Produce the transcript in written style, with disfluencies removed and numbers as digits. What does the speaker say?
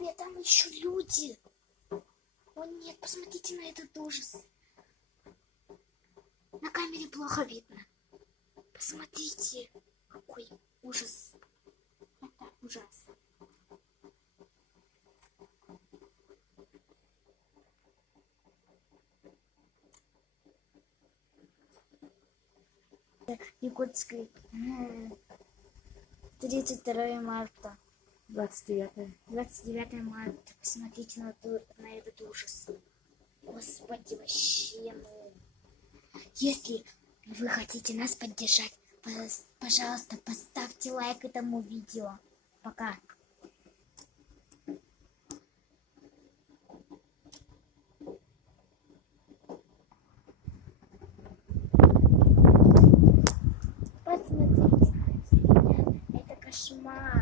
лобби, а там еще люди. О нет, посмотрите на этот ужас. На камере плохо видно. Посмотрите, какой ужас. Это ужасно. Якутский. 32 марта. 29 марта. Посмотрите на этот ужас. Господи, вообще, ну. Если вы хотите нас поддержать, пожалуйста, поставьте лайк этому видео. Пока. Посмотрите, это кошмар.